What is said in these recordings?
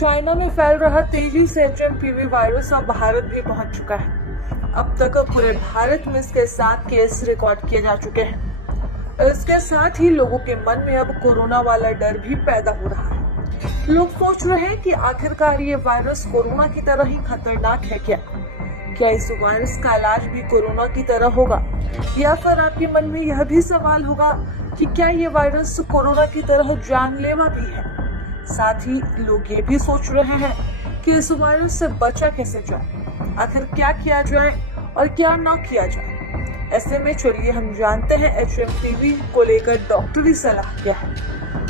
China में फैल रहा तेजी से एचएमपीवी वायरस अब भारत भी पहुंच चुका है। अब तक पूरे भारत में इसके 7 केस रिकॉर्ड किए जा चुके हैं। इसके साथ ही लोगों के मन में अब कोरोना वाला डर भी पैदा हो रहा है। लोग सोच रहे हैं कि आखिरकार ये वायरस कोरोना की तरह ही खतरनाक है क्या इस वायरस का इलाज भी कोरोना की तरह होगा, या फिर आपके मन में यह भी सवाल होगा कि क्या ये वायरस कोरोना की तरह जानलेवा भी है। साथ ही लोग ये भी सोच रहे हैं कि इस वायरस से बचा कैसे जाए, आखिर क्या किया जाए और क्या न किया जाए। ऐसे में चलिए हम जानते हैं एचएमपीवी को लेकर डॉक्टरी सलाह क्या है,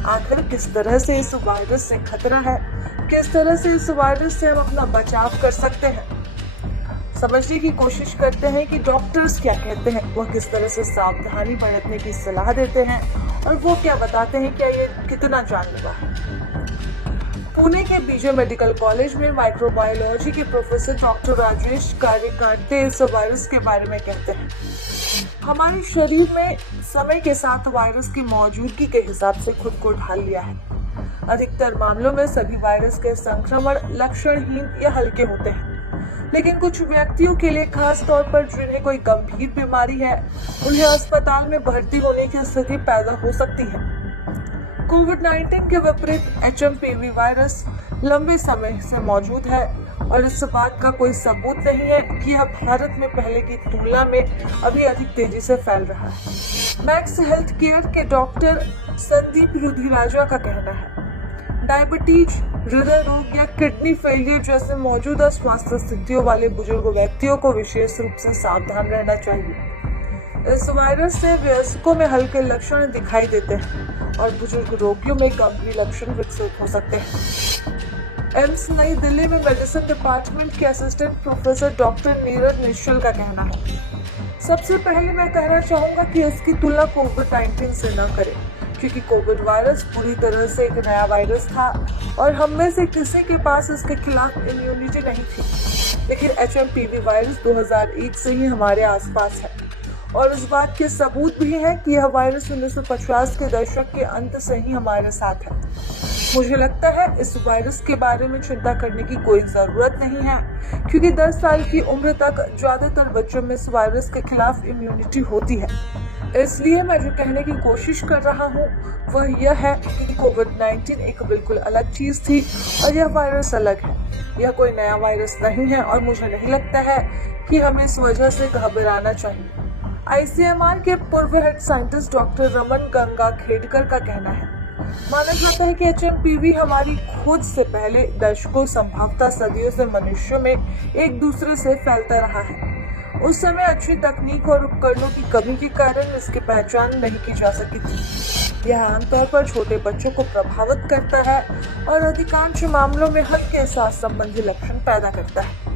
आखिर किस तरह से इस वायरस से खतरा है, किस तरह से इस वायरस से हम अपना बचाव कर सकते हैं। समझने की कोशिश करते हैं कि डॉक्टर्स क्या कहते हैं, वह किस तरह से सावधानी बरतने की सलाह देते हैं और वो क्या बताते हैं क्या ये कितना जानलेवा है। पुणे के बीजे मेडिकल कॉलेज में माइक्रोबायोलॉजी के प्रोफेसर डॉक्टर राजेश कार्यकांते इस वायरस के बारे में कहते हैं, हमारे शरीर में समय के साथ वायरस की मौजूदगी के हिसाब से खुद को ढाल लिया है। अधिकतर मामलों में सभी वायरस के संक्रमण लक्षणहीन या हल्के होते हैं, लेकिन कुछ व्यक्तियों के लिए, खास तौर पर जिन्हें कोई गंभीर बीमारी है, उन्हें अस्पताल में भर्ती होने की स्थिति पैदा हो सकती है। कोविड-19 के विपरीत एचएमपीवी वायरस लंबे समय से मौजूद है और इस बात का कोई सबूत नहीं है कि यह भारत में पहले की तुलना में अभी अधिक तेजी से फैल रहा है। मैक्स हेल्थ केयर के डॉक्टर संदीप रुधिराजा का कहना है, डायबिटीज, हृदय रोग या किडनी फेलियर जैसे मौजूदा स्वास्थ्य स्थितियों वाले बुजुर्ग व्यक्तियों को विशेष रूप से सावधान रहना चाहिए। इस वायरस से वयस्कों में हल्के लक्षण दिखाई देते हैं और बुजुर्ग रोगियों में गंभीर लक्षण विकसित हो सकते हैं। एम्स नई दिल्ली में मेडिसिन डिपार्टमेंट के असिस्टेंट प्रोफेसर डॉक्टर नीरज निश्चल का कहना है, सबसे पहले मैं कहना चाहूंगा कि इसकी तुलना कोविड-19 से न करें, क्योंकि कोविड वायरस पूरी तरह से एक नया वायरस था और हम में से किसी के पास इसके खिलाफ इम्यूनिटी नहीं थी। लेकिन एचएमपीवी वायरस 2001 से ही हमारे आसपास है और इस बात के सबूत भी है कि यह वायरस 1950 के दशक के अंत से ही हमारे साथ है। मुझे लगता है इस वायरस के बारे में चिंता करने की कोई जरूरत नहीं है, क्योंकि 10 साल की उम्र तक ज्यादातर बच्चों में इस वायरस के खिलाफ इम्यूनिटी होती है। इसलिए मैं जो कहने की कोशिश कर रहा हूँ वह यह है कि कोविड-19 एक बिल्कुल अलग चीज थी और यह वायरस अलग है। यह कोई नया वायरस नहीं है और मुझे नहीं लगता है कि हमें इस वजह से घबराना चाहिए। आईसीएमआर के पूर्व head scientist doctor Raman Gangakhedkar का कहना है, माना जाता है कि एचएमपीवी हमारी खोज से पहले दशकों, संभवतः सदियों से मनुष्यों में एक दूसरे से फैलता रहा है। उस समय अच्छी तकनीक और उपकरणों की कमी के कारण इसकी पहचान नहीं की जा सकी थी। यह आमतौर पर छोटे बच्चों को प्रभावित करता है और अधिकांश मामलों में हल्के सांस संबंधी लक्षण पैदा करता है।